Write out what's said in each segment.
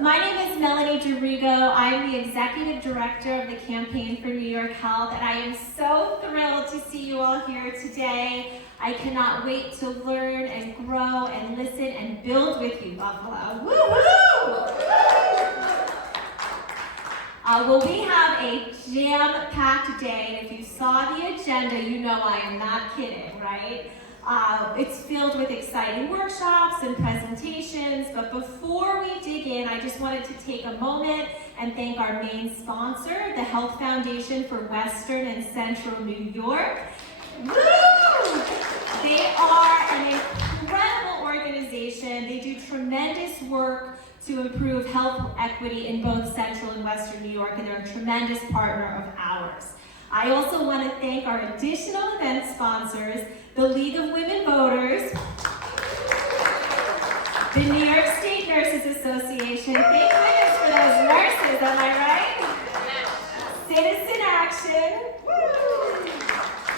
My name is Melanie Dorigo. I'm the Executive Director of the Campaign for New York Health, and I am so thrilled to see you all here today. I cannot wait to learn and grow and listen and build with you, Buffalo. Woo-hoo! Well, we have a jam-packed day, and if you saw the agenda, you know I am not kidding, right? It's filled with exciting workshops and presentations, but before we dig in, I just wanted to take a moment and thank our main sponsor, the Health Foundation for Western and Central New York. Woo! They are an incredible organization. They do tremendous work to improve health equity in both Central and Western New York, and they're a tremendous partner of ours. I also want to thank our additional event sponsors, the League of Women Voters, the New York State Nurses Association. Thank goodness for those nurses, am I right? Citizen Action,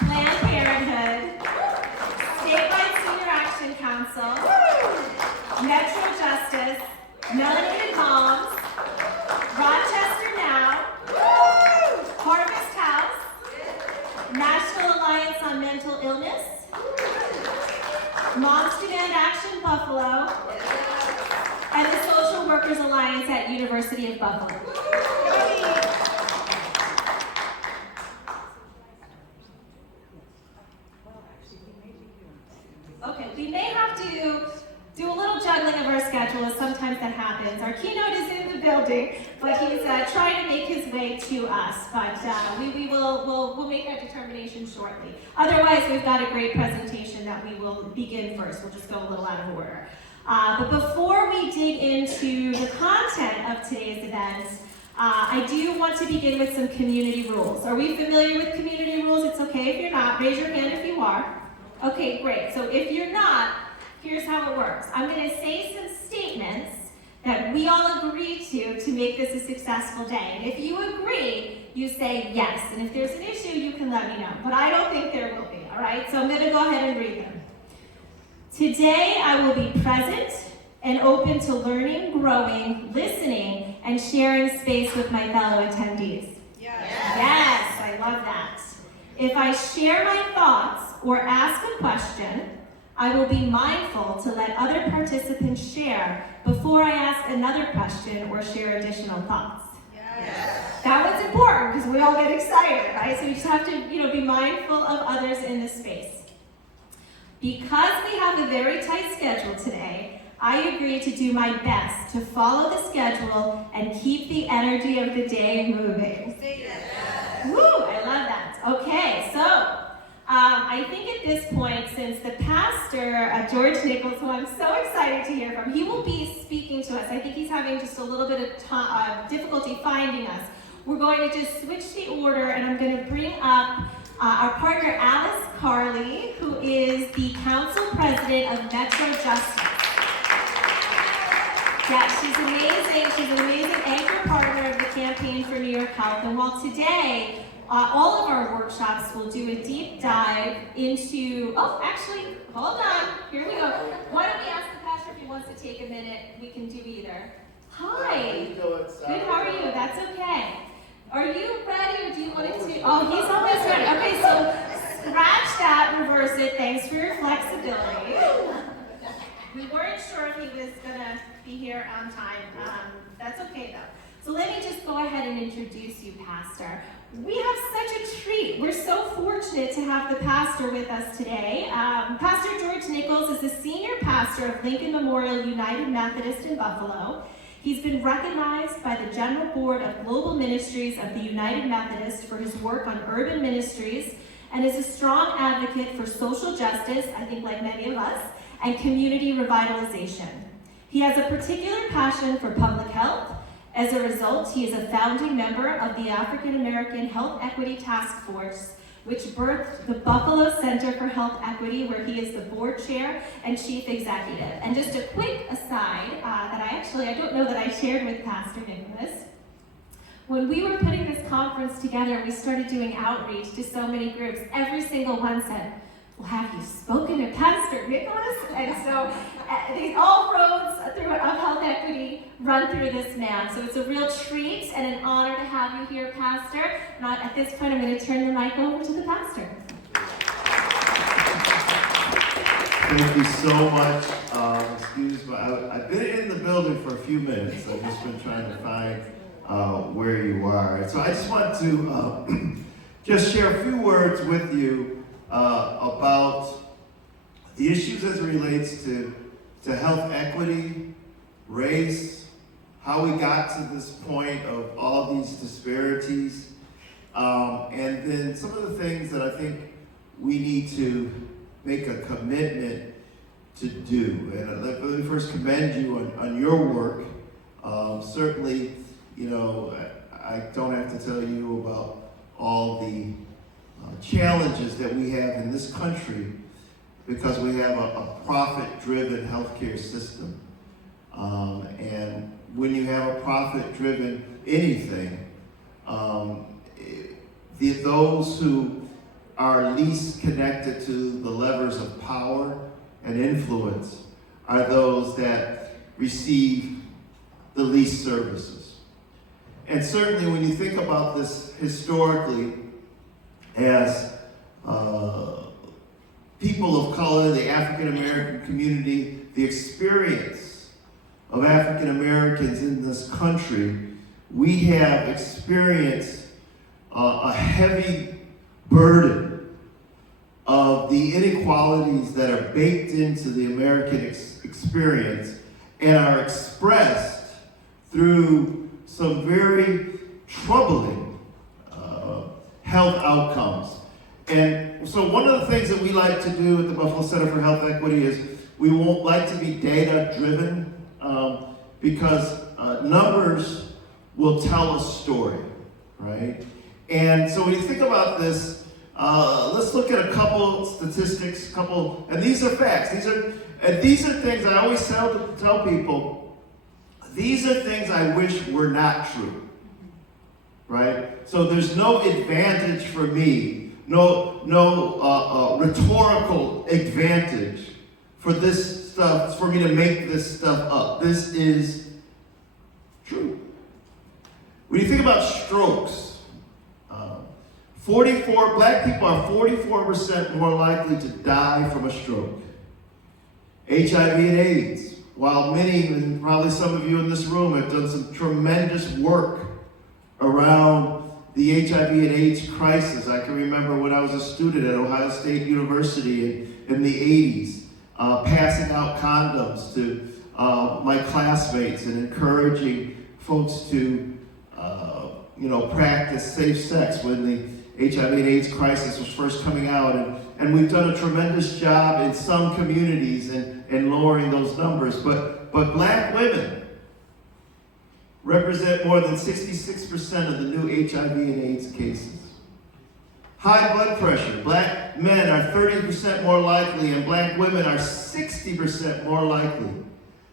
Planned Parenthood, Statewide Senior Action Council, Metro Justice, Melanated Moms, Rochester Now, Harvest House, National Alliance on Mental Illness, Moms Demand Action Buffalo, and the Social Workers Alliance at University of Buffalo. Okay, we may have to do a little juggling of our schedule, as sometimes that happens. Our keynote is in the building, but he's trying to make his way to us. But we'll make that determination shortly. Otherwise, we've got a great presentation that we will begin first. We'll just go a little out of order. But before we dig into the content of today's event, I do want to begin with some community rules. Are we familiar with community rules? It's okay if you're not. Raise your hand if you are. Okay, great. So if you're not, here's how it works. I'm going to say some statements that we all agree to make this a successful day. And if you agree, you say yes. And if there's an issue, you can let me know. But I don't think there will be, all right? So I'm going to go ahead and read them. Today, I will be present and open to learning, growing, listening, and sharing space with my fellow attendees. Yes, I love that. If I share my thoughts or ask a question, I will be mindful to let other participants share before I ask another question or share additional thoughts. Yes. That was important because we all get excited, right? So you just have to, be mindful of others in this space. Because we have a very tight schedule today, I agree to do my best to follow the schedule and keep the energy of the day moving. Yes. Woo, I love that. Okay, so I think at this point, since the pastor, George Nichols, who I'm so excited to hear from, he will be speaking to us. I think he's having just a little bit of difficulty finding us. We're going to just switch the order, and I'm going to bring up our partner, Alice Carley, who is the council president of Metro Justice. Yeah, she's amazing. She's an amazing anchor partner of the Campaign for New York Health. And while today, all of our workshops will do a deep dive into, actually, hold on, here we go. Why don't we ask the pastor if he wants to take a minute? We can do either. Hi. Good, how are you? That's okay. Are you ready, or do you want to? Oh, he's almost ready. Okay, so scratch that, reverse it. Thanks for your flexibility. We weren't sure if he was going to be here on time. That's okay, though. So let me just go ahead and introduce you, Pastor. We have such a treat. We're so fortunate to have the pastor with us today. Pastor George Nichols is the senior pastor of Lincoln Memorial United Methodist in Buffalo. He's been recognized by the General Board of Global Ministries of the United Methodist for his work on urban ministries, and is a strong advocate for social justice, I think like many of us, and community revitalization. He has a particular passion for public health. As a result, he is a founding member of the African American Health Equity Task Force, which birthed the Buffalo Center for Health Equity, where he is the board chair and chief executive. And just a quick aside that I don't know that I shared with Pastor Nicholas. When we were putting this conference together, we started doing outreach to so many groups. Every single one said, well, have you spoken to Pastor Nicholas? And so all roads through of health equity run through this man. So it's a real treat and an honor to have you here, Pastor. And at this point, I'm going to turn the mic over to the pastor. Thank you so much. Excuse me, I've been in the building for a few minutes. I've just been trying to find where you are. And so I just want to just share a few words with you about the issues as it relates to health equity, race, how we got to this point of all these disparities, and then some of the things that I think we need to make a commitment to do. And let me first commend you on your work. Certainly, you know, I don't have to tell you about all the challenges that we have in this country because we have a profit-driven healthcare system. And when you have a profit-driven anything, those who are least connected to the levers of power and influence are those that receive the least services. And certainly when you think about this historically as people of color, the African American community, the experience of African Americans in this country, we have experienced a heavy burden of the inequalities that are baked into the American experience and are expressed through some very troubling health outcomes. And so one of the things that we like to do at the Buffalo Center for Health Equity is we won't like to be data-driven because numbers will tell a story, right? And so when you think about this, let's look at a couple statistics, and these are facts. These are things I always tell people, these are things I wish were not true, right? So there's no advantage for me, no rhetorical advantage for this stuff, for me to make this stuff up. This is true. When you think about strokes, Black people are 44% more likely to die from a stroke. HIV and AIDS, while many, and probably some of you in this room, have done some tremendous work around the HIV and AIDS crisis. I can remember when I was a student at Ohio State University in the 80s, passing out condoms to my classmates and encouraging folks to practice safe sex when the HIV and AIDS crisis was first coming out, and we've done a tremendous job in some communities in lowering those numbers. But Black women represent more than 66% of the new HIV and AIDS cases. High blood pressure. Black men are 30% more likely, and Black women are 60% more likely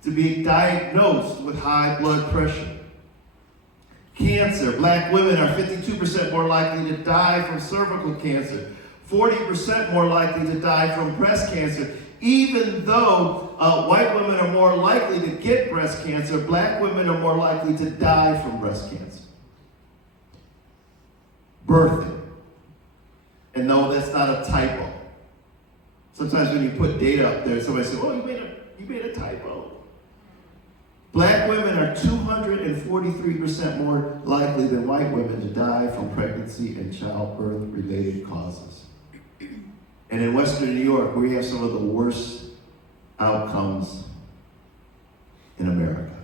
to be diagnosed with high blood pressure. Cancer. Black women are 52% more likely to die from cervical cancer, 40% more likely to die from breast cancer. Even though white women are more likely to get breast cancer, Black women are more likely to die from breast cancer. Birthing. And no, that's not a typo. Sometimes when you put data up there, somebody says, "Oh, you made a typo." Black women are 243% more likely than white women to die from pregnancy and childbirth-related causes. And in Western New York, we have some of the worst outcomes in America.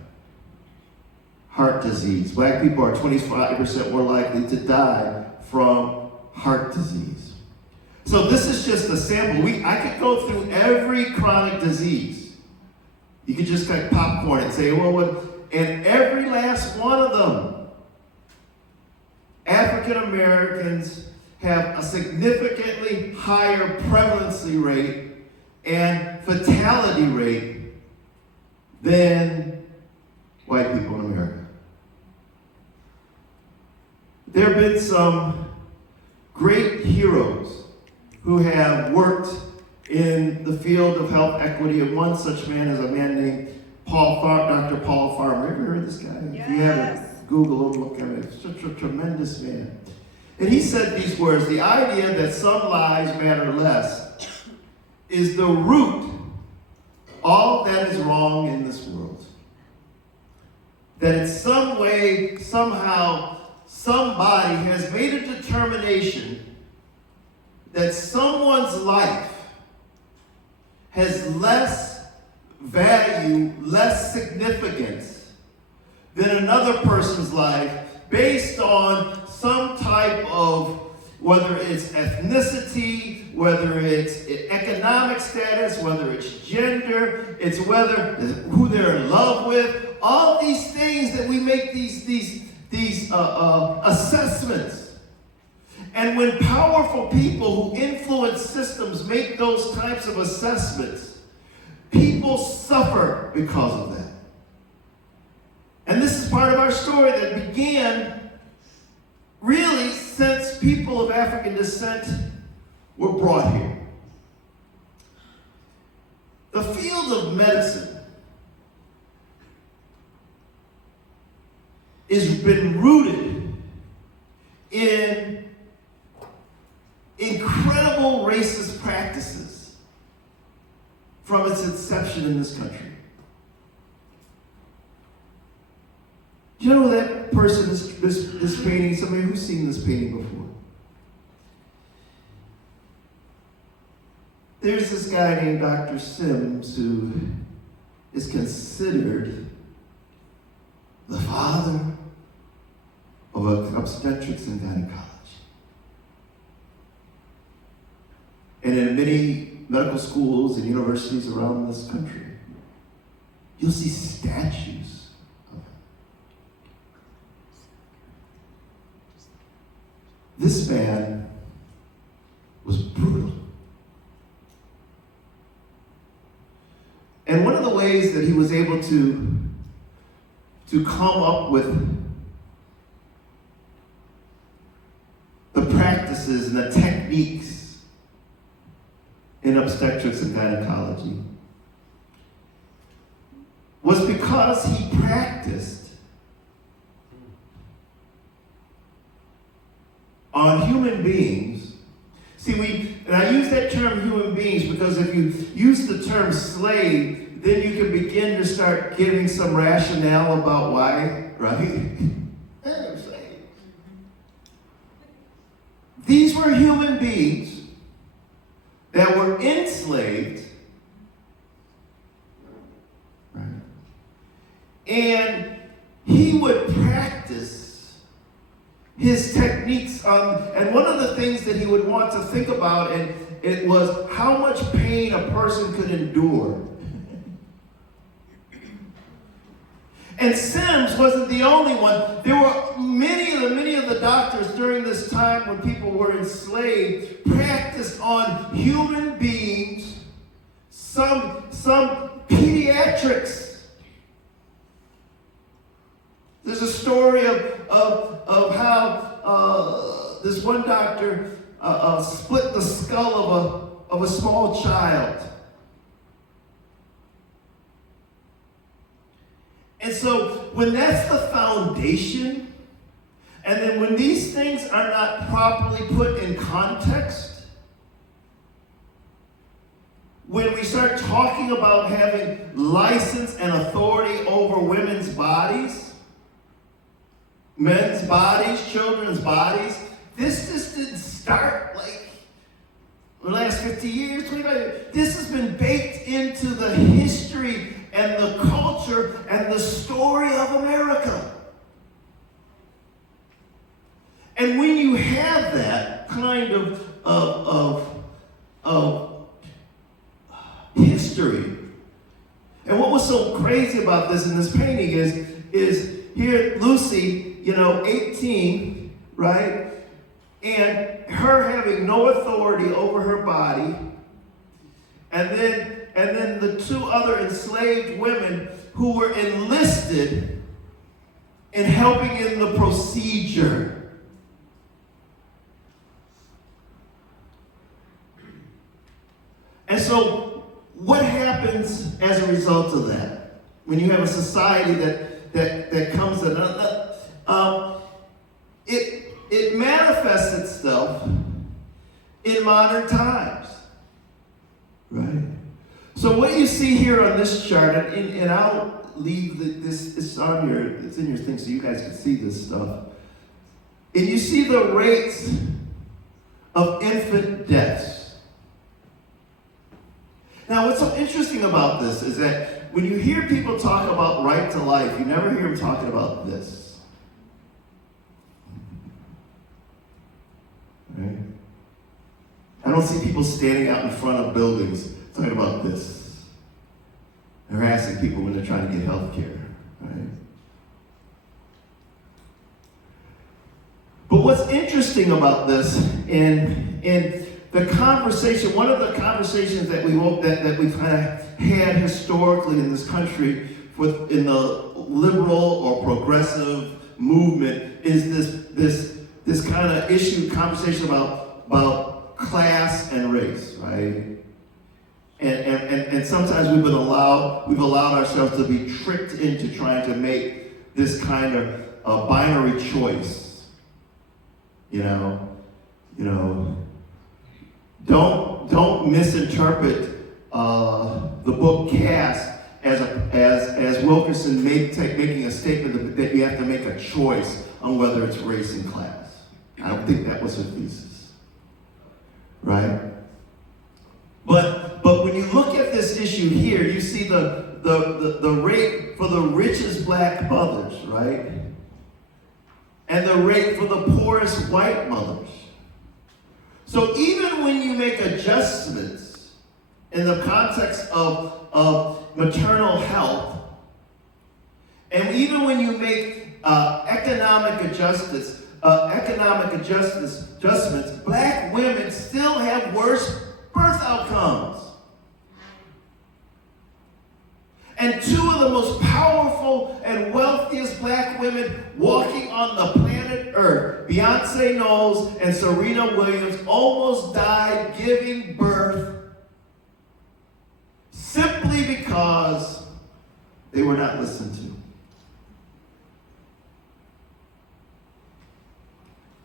Heart disease. Black people are 25% more likely to die from heart disease. So this is just a sample. I could go through every chronic disease. You could just like popcorn and say, and every last one of them, African Americans have a significantly higher prevalency rate and fatality rate than white people in America. There have been some great heroes who have worked in the field of health equity, and one such man is a man named Dr. Paul Farmer. Ever heard of this guy? Yes. If you haven't, Google him, look at him. He's such a tremendous man. And he said these words: the idea that some lives matter less is the root of all that is wrong in this world. That in some way, somehow, somebody has made a determination that someone's life has less value, less significance than another person's life based on some type of, whether it's ethnicity, whether it's economic status, whether it's gender, it's whether who they're in love with, all these things that we make these assessments. And when powerful people who influence systems make those types of assessments, people suffer because of that. And this is part of our story that began really since people of African descent were brought here. The field of medicine has been rooted in incredible racist practices from its inception in this country. Do you know that person, this painting, somebody who's seen this painting before? There's this guy named Dr. Sims who is considered the father of obstetrics and gynecology. And in many medical schools and universities around this country, you'll see statues of him. This man was brutal. And one of the ways that he was able to come up with the practices and the techniques in obstetrics and gynecology was because he practiced on human beings. See, and I use that term human beings because if you use the term slave, then you can begin to start giving some rationale about why, right? These were human beings that were enslaved, right? And he would practice his techniques on, and one of the things that he would want to think about, and it was how much pain a person could endure. And Sims wasn't the only one. There were many of the doctors during this time when people were enslaved practiced on human beings, some pediatrics. There's a story of how this one doctor split the skull of a small child. And so when that's the foundation, and then when these things are not properly put in context, when we start talking about having license and authority over women's bodies, men's bodies, children's bodies, this just didn't start like the last 50 years, 25 years. This has been baked into the history and the culture and the story of America. And when you have that kind of history, and what was so crazy about this in this painting is here Lucy, 18, right? And her having no authority over her body, and then the two other enslaved women who were enlisted in helping in the procedure. And so what happens as a result of that? when you have a society that comes in, it manifests itself in modern times, right? So what you see here on this chart, and I'll leave this, it's in your thing so you guys can see this stuff. And you see the rates of infant deaths. Now, what's so interesting about this is that when you hear people talk about right to life, you never hear them talking about this. Right? I don't see people standing out in front of buildings talking about this. Harassing people when they're trying to get health care. Right? But what's interesting about this, in the conversation, one of the conversations that we kind of had historically in this country in the liberal or progressive movement is this kind of conversation about class and race, right? And sometimes we've allowed ourselves to be tricked into trying to make this kind of a binary choice. You know, don't misinterpret the book Caste as Wilkerson making a statement that you have to make a choice on whether it's race and class. I don't think that was her thesis, right? But when you look at this issue here, you see the rate for the richest black mothers, right? And the rate for the poorest white mothers. So even when you make adjustments in the context of maternal health, and even when you make economic adjustments, black women still have worse birth outcomes. And two of the most powerful and wealthiest black women walking on the planet Earth, Beyonce Knowles and Serena Williams, almost died giving birth simply because they were not listened to.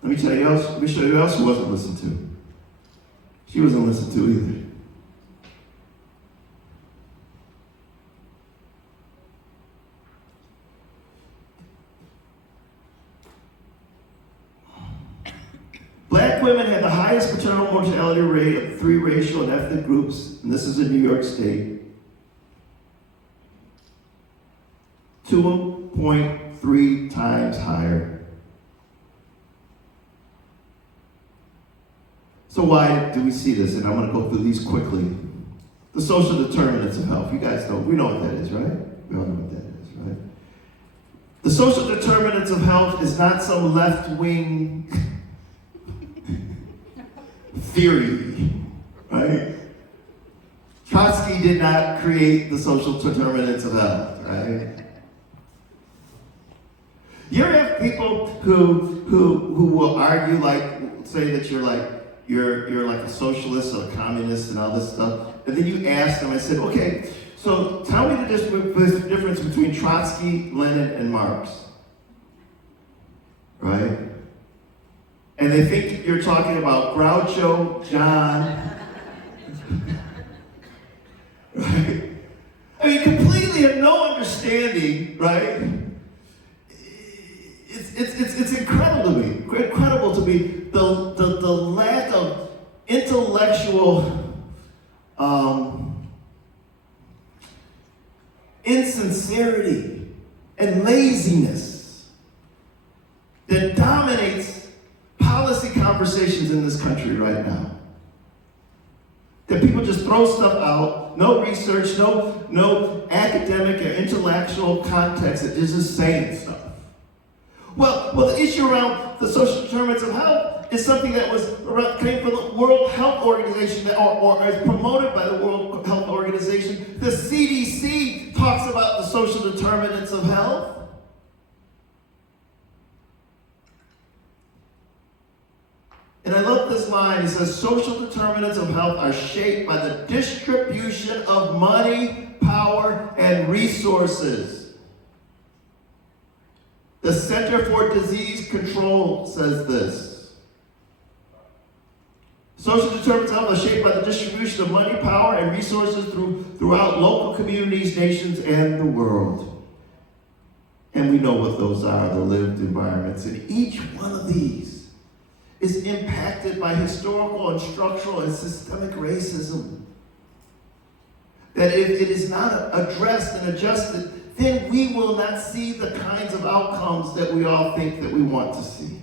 Let me show you who else who wasn't listened to. She wasn't listened to either. Black women had the highest maternal mortality rate of 3 racial and ethnic groups, and this is in New York State. 2.3 times higher. So why do we see this? And I'm going to go through these quickly. The social determinants of health. You guys know, we know what that is, right? We all know what that is, right? The social determinants of health is not some left-wing theory, right? Trotsky did not create the social determinants of health, right? You ever have people who will argue, say that you're like a socialist or a communist and all this stuff, and then you ask them, I said, okay, so tell me the difference between Trotsky, Lenin, and Marx, right? And they think you're talking about Groucho, John, right? I mean, completely have no understanding, right? It's incredible to me the lack of intellectual insincerity and laziness that dominates policy conversations in this country right now. That people just throw stuff out, no research, no academic or intellectual context, that is just saying stuff. Well, the issue around the social determinants of health is something that came from the World Health Organization, or is promoted by the World Health Organization. The CDC talks about the social determinants of health. And I love this line. It says, social determinants of health are shaped by the distribution of money, power, and resources. The Center for Disease Control says this. Social determinants of health are shaped by the distribution of money, power, and resources throughout local communities, nations, and the world. And we know what those are, the lived environments. And each one of these is impacted by historical and structural and systemic racism. That if it is not addressed and adjusted, then we will not see the kinds of outcomes that we all think that we want to see.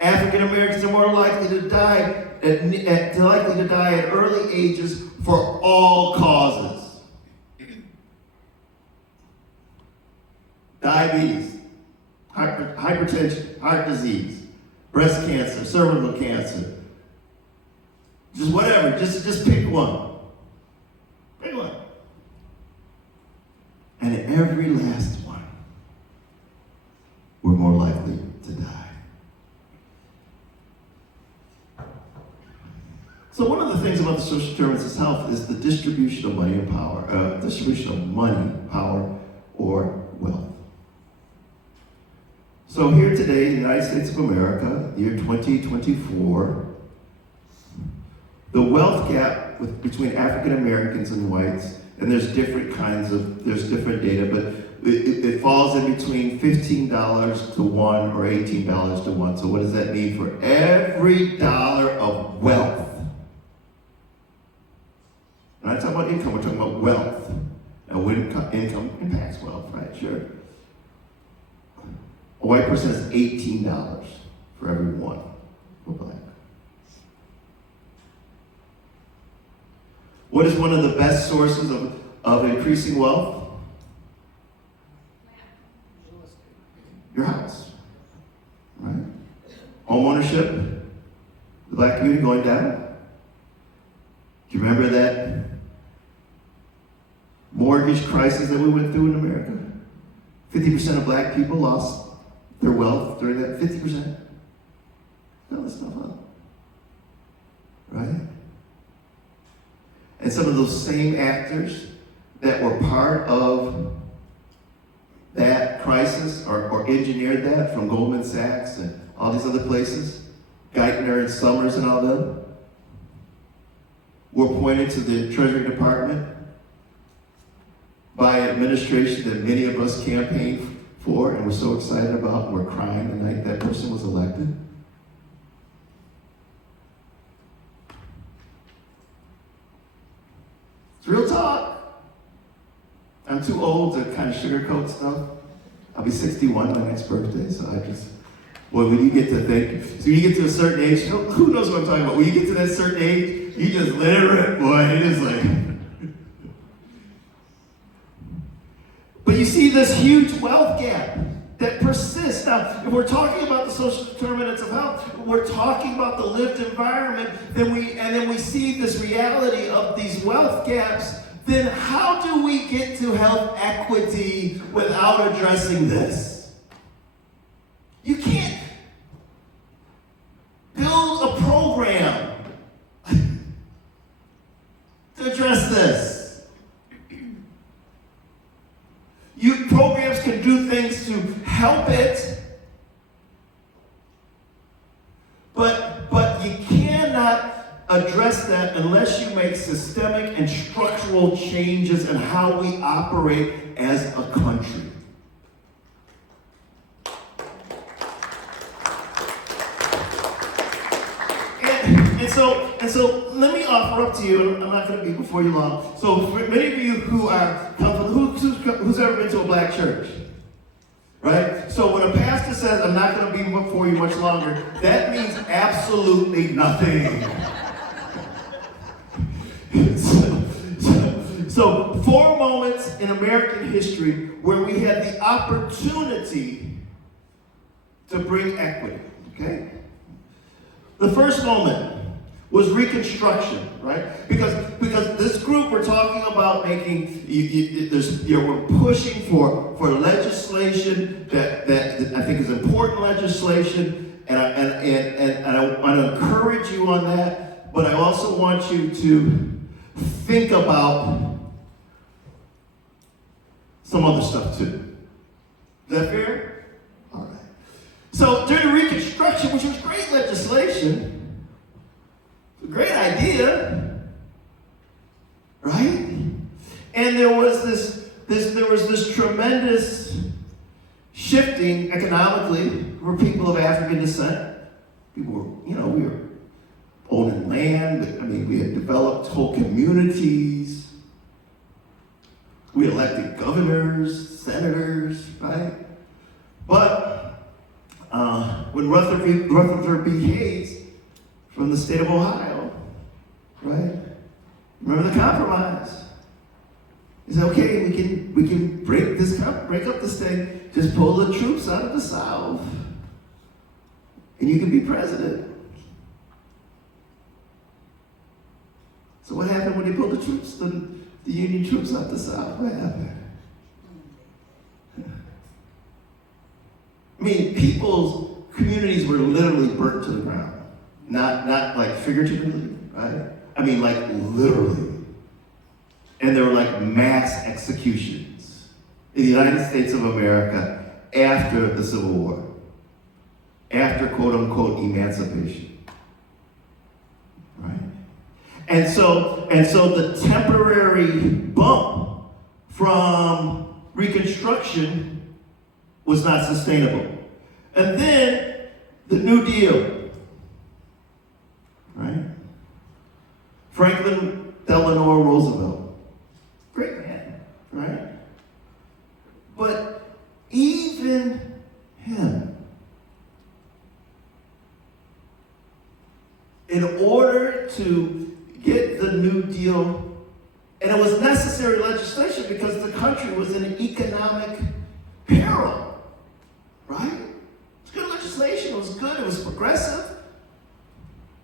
African Americans are more likely to die at early ages for all causes. Diabetes, hypertension, heart disease, breast cancer, cervical cancer. Just whatever, just pick one. Pick one. And in every last one, we're more likely to die. So one of the things about the social determinants of health is the distribution of money and power, power, or wealth. So here today in the United States of America, year 2024, the wealth gap between African Americans and whites, and there's different data, but it falls in between $15 to 1 or $18 to 1. So what does that mean? For every dollar of wealth, we're not talking about income, we're talking about wealth. Now, income impacts wealth, right? Sure. A white person has $18 for every one for black. What is one of the best sources of increasing wealth? Your house, right? Home ownership, the black community going down. Do you remember that mortgage crisis that we went through in America? 50% of black people lost their wealth during that. 50%. Fill this stuff up. Right? And some of those same actors that were part of that crisis or engineered that, from Goldman Sachs and all these other places, Geithner and Summers and all them, were pointed to the Treasury Department by an administration that many of us campaigned for and were so excited about and were crying the night that person was elected. It's real talk. I'm too old to kind of sugarcoat stuff. I'll be 61 my next birthday, so when you get to think, so you get to a certain age, who knows what I'm talking about? When you get to that certain age, you just let it rip, boy. It is like. But you see this huge wealth gap that persists. Now, if we're talking about the social determinants of health, we're talking about the lived environment, then we see this reality of these wealth gaps. Then how do we get to health equity without addressing this? You can't build a program to address this. Programs can do things to help it, but you cannot address that unless you make systemic and structural changes in how we operate as a country. And so let me offer up to you, and I'm not going to be before you long. So for many of you who who's ever been to a black church, right? So when a pastor says, I'm not going to be before you much longer, that means absolutely nothing. So 4 moments in American history where we had the opportunity to bring equity, okay? The first moment was Reconstruction, right? Because this group, we're talking about making, we're pushing for legislation that I think is important legislation, and I want to encourage you on that, but I also want you to think about some other stuff too. Is that fair? All right. So during Reconstruction, which was great legislation, a great idea, right? And there was this tremendous shifting economically for people of African descent. People were, we were owning land. We had developed whole communities. We elected governors, senators, right? But when Rutherford B. Hayes from the state of Ohio, right? Remember the compromise? He said, okay, we can break up this thing, just pull the troops out of the South, and you can be president. So what happened when they pulled the Union troops out the South? What happened? People's communities were literally burnt to the ground. Not like figuratively, right? Like literally. And there were like mass executions in the United States of America after the Civil War, after quote unquote emancipation, right? And so the temporary bump from Reconstruction was not sustainable. And then the New Deal, right? Franklin Delano Roosevelt. Great man, right? But even him, in order to get the New Deal, and it was necessary legislation because the country was in an economic peril, right? It was good legislation, it was good, it was progressive.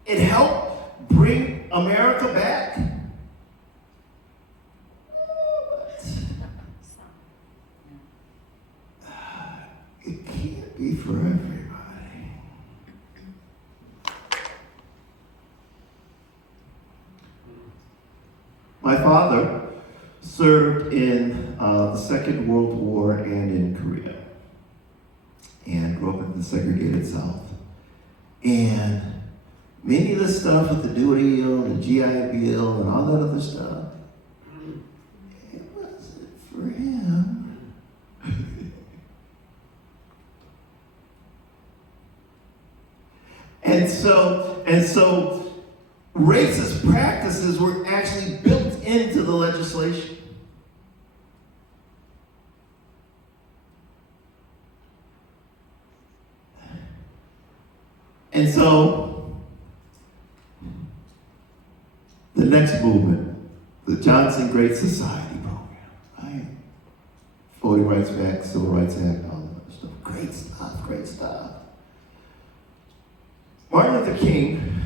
It helped bring America back. It can't be for everybody. My father served in the Second World War and in Korea, and grew up in the segregated South. And many of the stuff with the duty deal and the GI Bill and all that other stuff, it wasn't for him. And so racist practices were actually built into the legislation. And so the next movement, the Johnson Great Society program, right? Voting Rights Act, Civil Rights Act, all that stuff. Great stuff, great stuff. Martin Luther King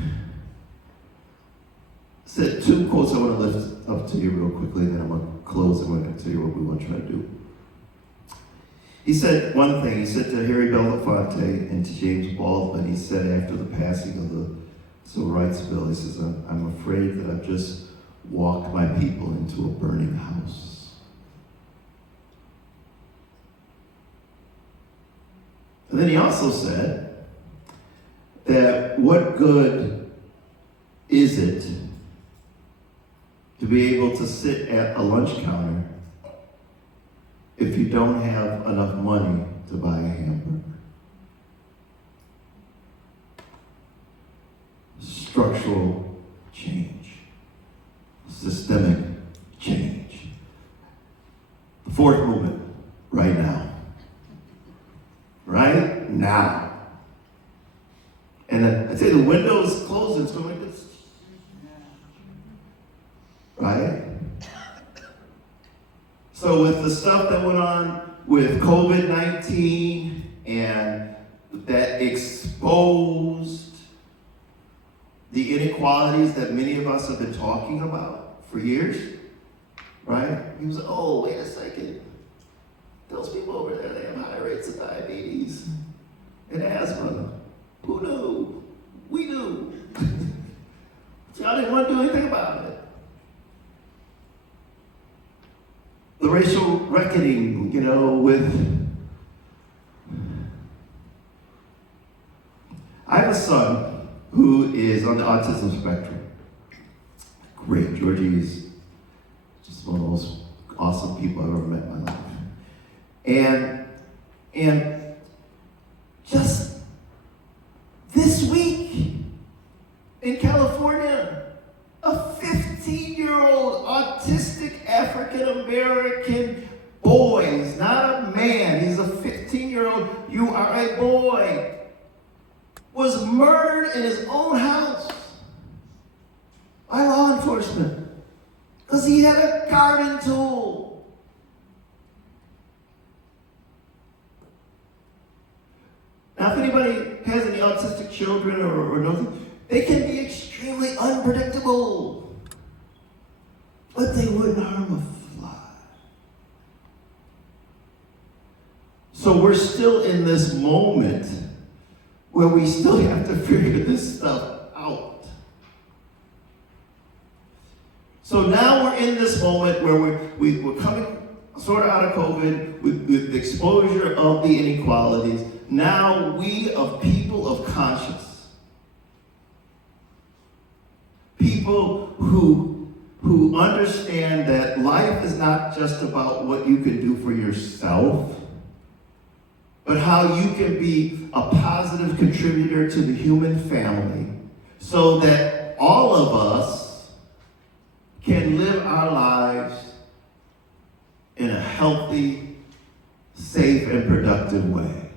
said two quotes I want to lift up to you real quickly, and then I'm going to close and I'm going to tell you what we want to try to do. He said one thing, he said to Harry Belafonte and to James Baldwin, he said after the passing of the Civil Rights Bill, he says, I'm afraid that I've just walked my people into a burning house. And then he also said that what good is it to be able to sit at a lunch counter if you don't have enough money to buy a hamburger? Structural change, systemic change. The fourth movement, right now. Right now. And I'd say the window is closing, it's going like this. Right? So with the stuff that went on with COVID-19 and that exposed the inequalities that many of us have been talking about for years, right? He was, oh, wait a second. Those people over there, they have high rates of diabetes and asthma. Who knew? We knew. Y'all didn't want to do anything about it. The racial reckoning marketing, you know, I have a son who is on the autism spectrum. Great, Georgie is just one of the most awesome people I've ever met in my life. And just this week in California, a 15-year-old autistic African-American boy, he's not a man, he's a 15-year-old, you are a boy, was murdered in his own house by law enforcement because he had a garden tool. Now, if anybody has any autistic children or knows, they can be extremely unpredictable, but they wouldn't harm a fly. So we're still in this moment where we still have to figure this stuff out. So now we're in this moment where we're coming sort of out of COVID with the exposure of the inequalities. Now we, of people of conscience, people who understand that life is not just about what you can do for yourself, but how you can be a positive contributor to the human family so that all of us can live our lives in a healthy, safe, and productive way.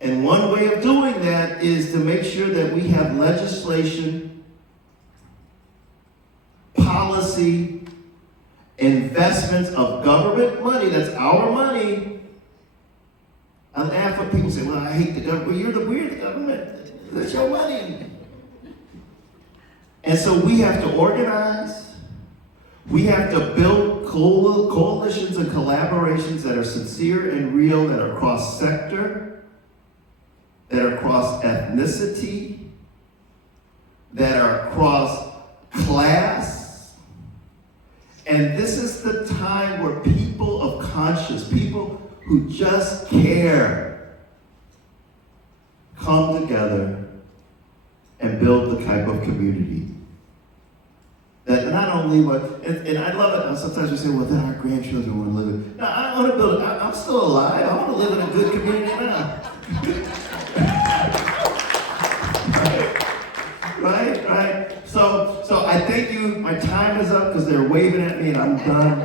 And one way of doing that is to make sure that we have legislation, policy, investments of government money, that's our money. I laugh when people say, well, I hate the government. Well, we're the government. That's your money. And so we have to organize. We have to build coalitions and collaborations that are sincere and real, that are cross-sector, that are cross-ethnicity, that are cross-class. And this is the time where people of conscience, people who just care, come together and build the type of community that not only what, and I love it, sometimes we say, well, then our grandchildren want to live in. No, I want to build, I'm still alive, I want to live in a good community now. Right? So I thank you, my time is up because they're waving at me and I'm done.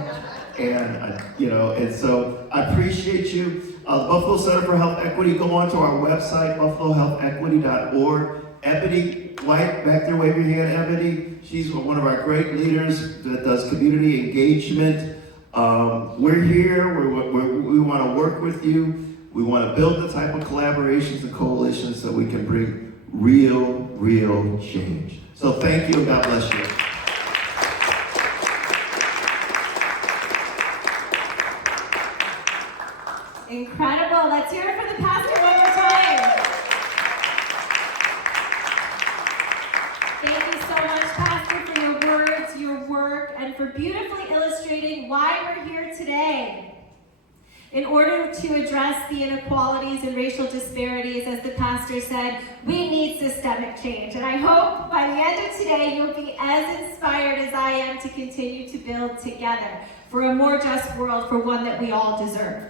And so I appreciate you. The Buffalo Center for Health Equity, go on to our website, buffalohealthequity.org. Ebony White, back there, wave your hand, Ebony. She's one of our great leaders that does community engagement. We're here, we want to work with you. We want to build the type of collaborations and coalitions so we can bring real change. So thank you and God bless you. Incredible. Let's hear it for the pastor one more time. Thank you so much, Pastor, for your words, your work, and for beautifully illustrating why we're here today. In order to address the inequalities and racial disparities, as the pastor said, we need systemic change. And I hope by the end of today, you'll be as inspired as I am to continue to build together for a more just world, for one that we all deserve.